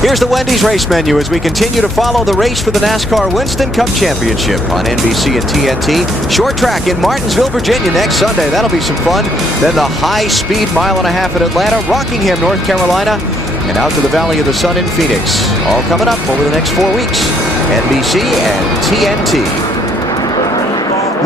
Here's the Wendy's race menu as we continue to follow the race for the NASCAR Winston Cup Championship on NBC and TNT. Short track in Martinsville, Virginia next Sunday. That'll be some fun. Then the high-speed mile-and-a-half at Atlanta, Rockingham, North Carolina, and out to the Valley of the Sun in Phoenix. All coming up over the next 4 weeks. NBC and TNT.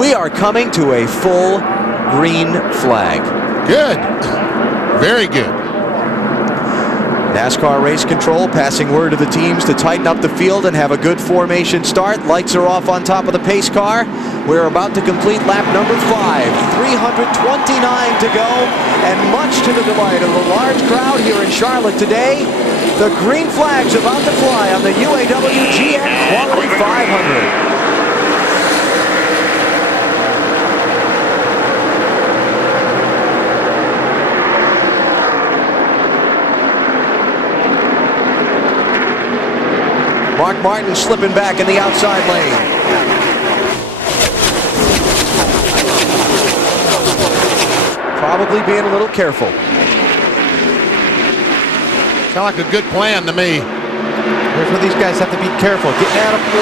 We are coming to a full green flag. Good. Very good. NASCAR Race Control passing word to the teams to tighten up the field and have a good formation start. Lights are off on top of the pace car. We're about to complete lap number 5. 329 to go, and much to the delight of a large crowd here in Charlotte today, the green flag's about to fly on the UAW GM Quality 500. Mark Martin slipping back in the outside lane. Probably being a little careful. Sound like a good plan to me. Here's where these guys have to be careful. Getting out of 4.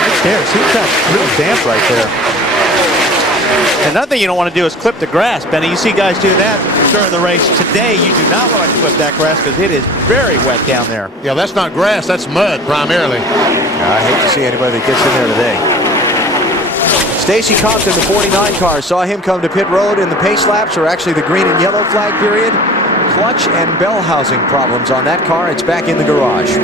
Right there. See that real damp right there. Another thing you don't want to do is clip the grass, Benny. You see guys do that during the race. Today, you do not want to clip that grass because it is very wet down there. Yeah, that's not grass. That's mud primarily. I hate to see anybody that gets in there today. Stacy Compton, the 49 car, saw him come to pit road in the pace laps, or actually the green and yellow flag period. Clutch and bell housing problems on that car. It's back in the garage.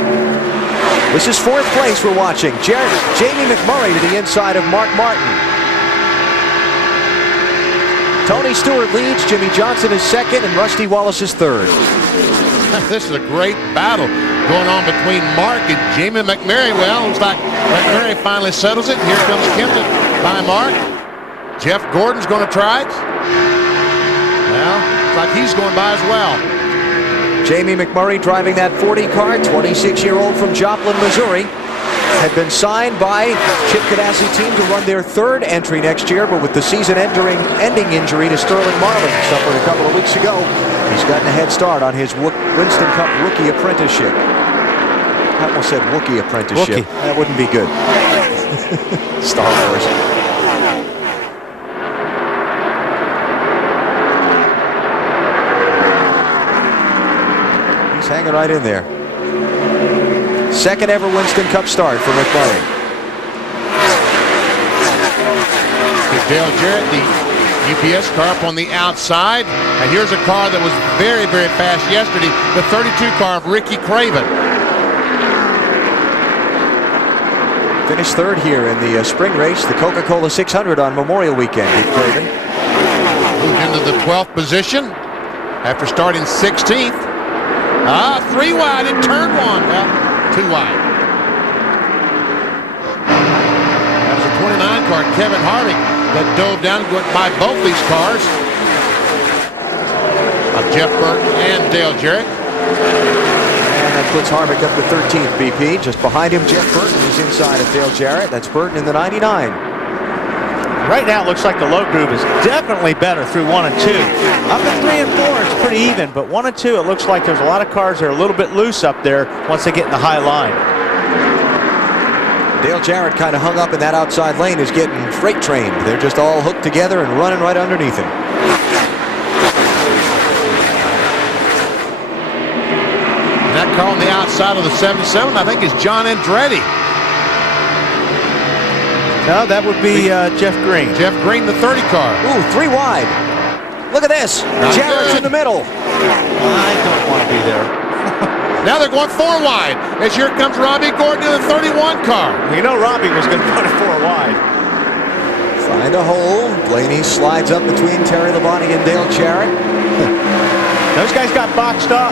This is 4th place we're watching. Jarrett, Jamie McMurray to the inside of Mark Martin. Tony Stewart leads, Jimmy Johnson is 2nd, and Rusty Wallace is 3rd. This is a great battle going on between Mark and Jamie McMurray. Well, looks like McMurray finally settles it. Here comes Kempton by Mark. Jeff Gordon's going to try it. Well, looks like he's going by as well. Jamie McMurray driving that 40 car, 26-year-old from Joplin, Missouri. Had been signed by Chip Ganassi team to run their 3rd entry next year, but with the season-ending injury to Sterling Marlin suffered a couple of weeks ago, he's gotten a head start on his Winston Cup rookie apprenticeship. I almost said Wookiee apprenticeship. Wookie. That wouldn't be good. Star Wars. He's hanging right in there. 2nd ever Winston Cup start for McMurray. Dale Jarrett, the UPS car up on the outside. And here's a car that was very, very fast yesterday, the 32 car of Ricky Craven. Finished 3rd here in the spring race, the Coca-Cola 600 on Memorial Weekend. Craven moved into the 12th position after starting 16th. 3 wide in turn 1. Well, 2 wide. That was a 29 car, Kevin Harvick, that dove down and went by both these cars of Jeff Burton and Dale Jarrett. And that puts Harvick up to 13th, BP. Just behind him, Jeff Burton is inside of Dale Jarrett. That's Burton in the 99. Right now, it looks like the low groove is definitely better through 1 and 2. Up in 3 and 4, it's pretty even, but 1 and 2, it looks like there's a lot of cars that are a little bit loose up there once they get in the high line. Dale Jarrett kind of hung up in that outside lane, is getting freight trained. They're just all hooked together and running right underneath him. And that car on the outside of the 77, I think, is John Andretti. No, that would be Jeff Green. Jeff Green, the 30 car. Ooh, 3 wide. Look at this. Jarrett's in the middle. I don't want to be there. Now they're going 4 wide. As here comes Robbie Gordon in the 31 car. You know Robbie was going to put it 4 wide. Find a hole. Blaney slides up between Terry Labonte and Dale Jarrett. Those guys got boxed up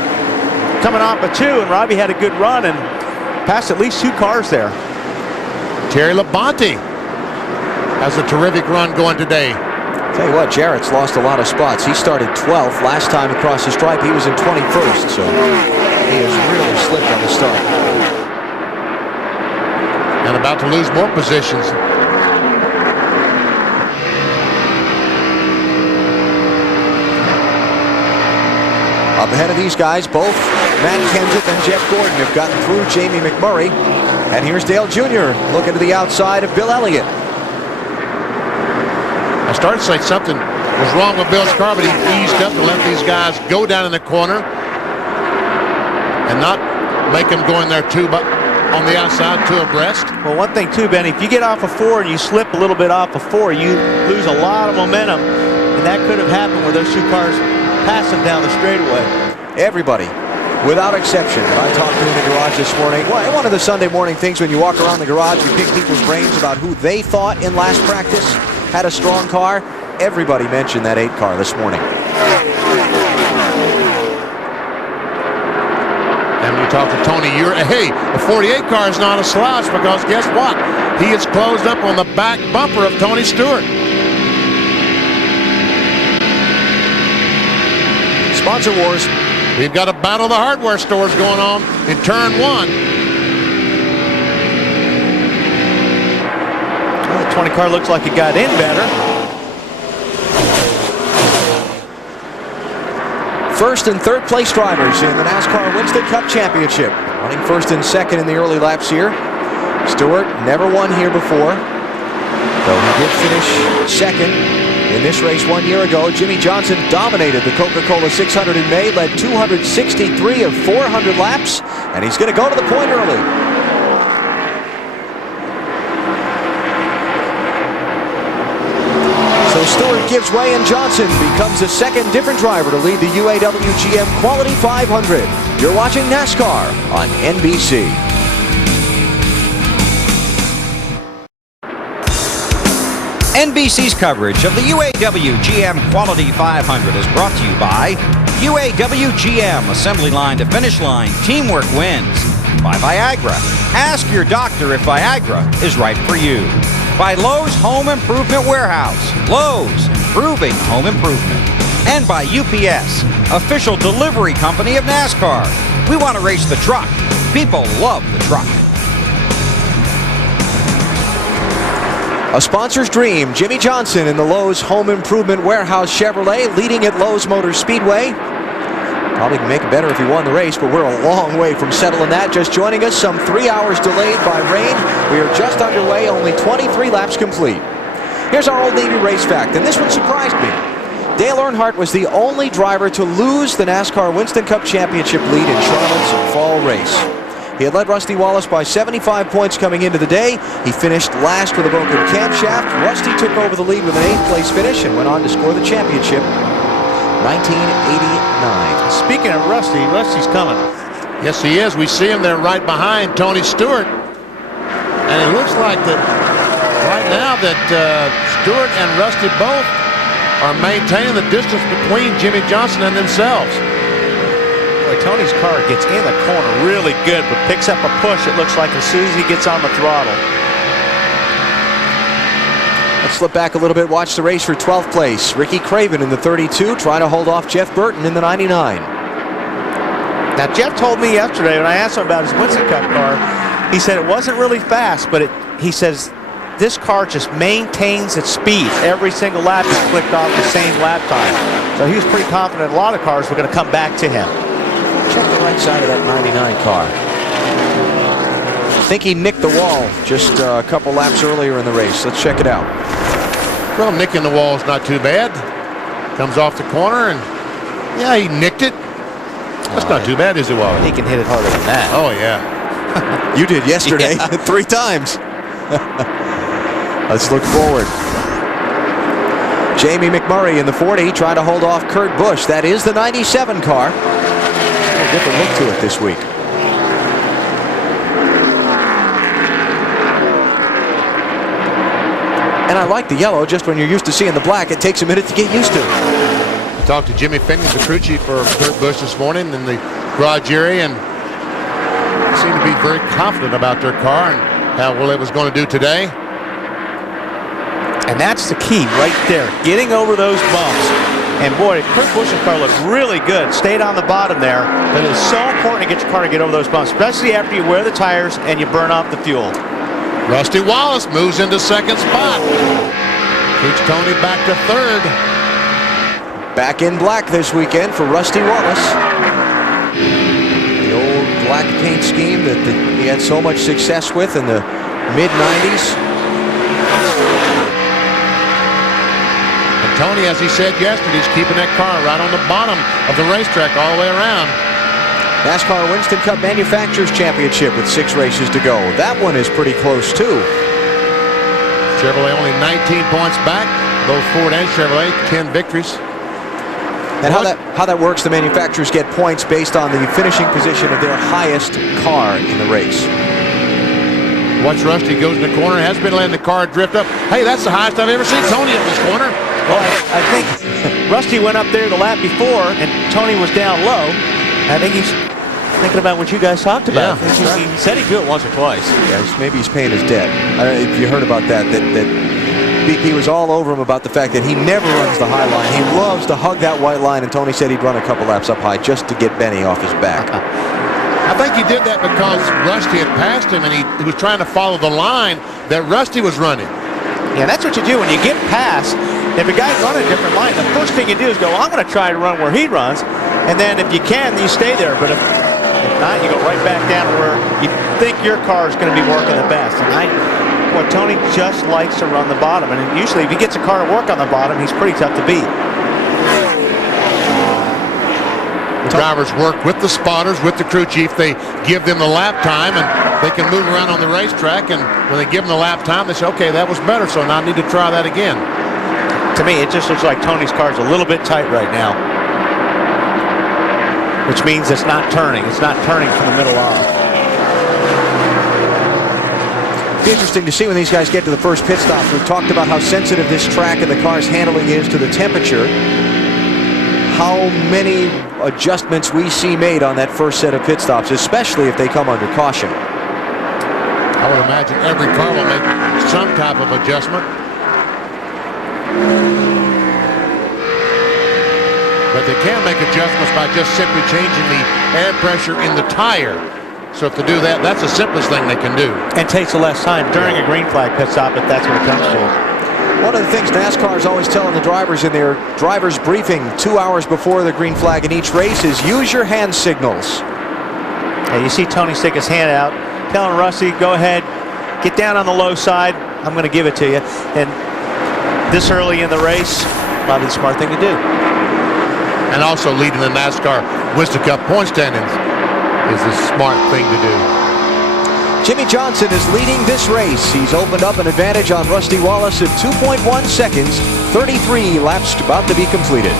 coming off a 2, and Robbie had a good run and passed at least 2 cars there. Terry Labonte has a terrific run going today. Tell you what, Jarrett's lost a lot of spots. He started 12th. Last time across the stripe, he was in 21st, so he has really slipped on the start. And about to lose more positions. Up ahead of these guys, both Matt Kenseth and Jeff Gordon have gotten through Jamie McMurray. And here's Dale Jr. looking to the outside of Bill Elliott. I started to say something was wrong with Bill's car, but he eased up to let these guys go down in the corner and not make them go in there two, but on the outside, two abreast. Well, one thing too, Benny, if you get off of 4 and you slip a little bit off of 4, you lose a lot of momentum, and that could have happened where those two cars passed them down the straightaway. Everybody, without exception, I talked to in the garage this morning. Well, one of the Sunday morning things when you walk around the garage, you pick people's brains about who they thought in last practice had a strong car. Everybody mentioned that 8 car this morning. And we talked to Tony, hey, the 48 car is not a slouch because guess what? He is closed up on the back bumper of Tony Stewart. Sponsor wars. We've got a battle of the hardware stores going on in turn 1. Well, the 20 car looks like it got in better. First and third place drivers in the NASCAR Winston Cup Championship. Running first and second in the early laps here. Stewart never won here before, though he did finish second in this race 1 year ago. Jimmy Johnson dominated the Coca-Cola 600 in May, led 263 of 400 laps, and he's going to go to the point early. So Stewart gives way, and Johnson becomes the second different driver to lead the UAW GM Quality 500. You're watching NASCAR on NBC. NBC's coverage of the UAW GM Quality 500 is brought to you by UAW GM, assembly line to finish line, teamwork wins. By Viagra, ask your doctor if Viagra is right for you. By Lowe's Home Improvement Warehouse, Lowe's, improving home improvement. And by UPS, official delivery company of NASCAR. We want to race the truck. People love the truck. A sponsor's dream, Jimmy Johnson in the Lowe's Home Improvement Warehouse Chevrolet, leading at Lowe's Motor Speedway. Probably can make it better if he won the race, but we're a long way from settling that. Just joining us, some 3 hours delayed by rain. We are just underway, only 23 laps complete. Here's our Old Navy race fact, and this one surprised me. Dale Earnhardt was the only driver to lose the NASCAR Winston Cup Championship lead in Charlotte's fall race. He had led Rusty Wallace by 75 points coming into the day. He finished last with a broken camshaft. Rusty took over the lead with an 8th place finish and went on to score the championship. 1989. Speaking of Rusty, Rusty's coming. Yes, he is. We see him there right behind Tony Stewart. And it looks like that right now that Stewart and Rusty both are maintaining the distance between Jimmy Johnson and themselves. Boy, Tony's car gets in the corner really good, but picks up a push, it looks like, as soon as he gets on the throttle. Let's slip back a little bit, watch the race for 12th place. Ricky Craven in the 32, trying to hold off Jeff Burton in the 99. Now, Jeff told me yesterday when I asked him about his Winston Cup car, he said it wasn't really fast, but he says this car just maintains its speed. Every single lap is clicked off the same lap time. So he was pretty confident a lot of cars were going to come back to him. Check the right side of that 99 car. I think he nicked the wall just a couple laps earlier in the race. Let's check it out. Well, nicking the wall is not too bad. Comes off the corner, and yeah, he nicked it. That's not too bad, is it, Wallace? He can hit it harder than that. Oh, yeah. You did yesterday, 3 times. Let's look forward. Jamie McMurray in the 40 trying to hold off Kurt Busch. That is the 97 car. A different look to it this week. And I like the yellow. Just when you're used to seeing the black, it takes a minute to get used to. I talked to Jimmy Finley, the crew chief for Kurt Busch this morning in the garage area, and seemed to be very confident about their car and how well it was going to do today. And that's the key right there, getting over those bumps. And boy, Kurt Busch's car looked really good, stayed on the bottom there, but it's so important to get your car to get over those bumps, especially after you wear the tires and you burn off the fuel. Rusty Wallace moves into second spot. Keeps Tony back to third. Back in black this weekend for Rusty Wallace. The old black paint scheme that he had so much success with in the mid-90s. And Tony, as he said yesterday, is keeping that car right on the bottom of the racetrack all the way around. NASCAR Winston Cup Manufacturers Championship with 6 races to go. That one is pretty close too. Chevrolet only 19 points back. Both Ford and Chevrolet, 10 victories. And how that works, the manufacturers get points based on the finishing position of their highest car in the race. Watch Rusty goes in the corner, has been letting the car drift up. Hey, that's the highest I've ever seen Tony in this corner. Well, I think Rusty went up there the lap before, and Tony was down low. I think he's thinking about what you guys talked about. Yeah, he said he'd do it once or twice. Yes, maybe he's paying his debt. If you heard about that BP was all over him about the fact that he never runs the high line. He loves to hug that white line, and Tony said he'd run a couple laps up high just to get Benny off his back. I think he did that because Rusty had passed him, and he was trying to follow the line that Rusty was running. Yeah, that's what you do when you get past. If a guy's running a different line, the first thing you do is go, well, I'm going to try to run where he runs, and then if you can, you stay there. But if not, you go right back down to where you think your car is going to be working the best. And Tony just likes to run the bottom, and usually if he gets a car to work on the bottom, he's pretty tough to beat. The drivers work with the spotters, with the crew chief. They give them the lap time, and they can move around on the racetrack. And when they give them the lap time, they say, okay, that was better, so now I need to try that again. To me, it just looks like Tony's car is a little bit tight right now, which means it's not turning. It's not turning from the middle off. It'll be interesting to see when these guys get to the first pit stop. We've talked about how sensitive this track and the car's handling is to the temperature. How many adjustments we see made on that first set of pit stops, especially if they come under caution. I would imagine every car will make some type of adjustment. But they can make adjustments by just simply changing the air pressure in the tire. So if they do that, that's the simplest thing they can do. And takes less time during a green flag pit stop if that's what it comes to. One of the things NASCAR is always telling the drivers in their driver's briefing 2 hours before the green flag in each race is use your hand signals. Yeah, you see Tony stick his hand out, telling Rusty, go ahead, get down on the low side, I'm going to give it to you. And this early in the race, probably the smart thing to do. And also leading the NASCAR Winston Cup point standings is the smart thing to do. Jimmy Johnson is leading this race. He's opened up an advantage on Rusty Wallace at 2.1 seconds, 33 laps about to be completed.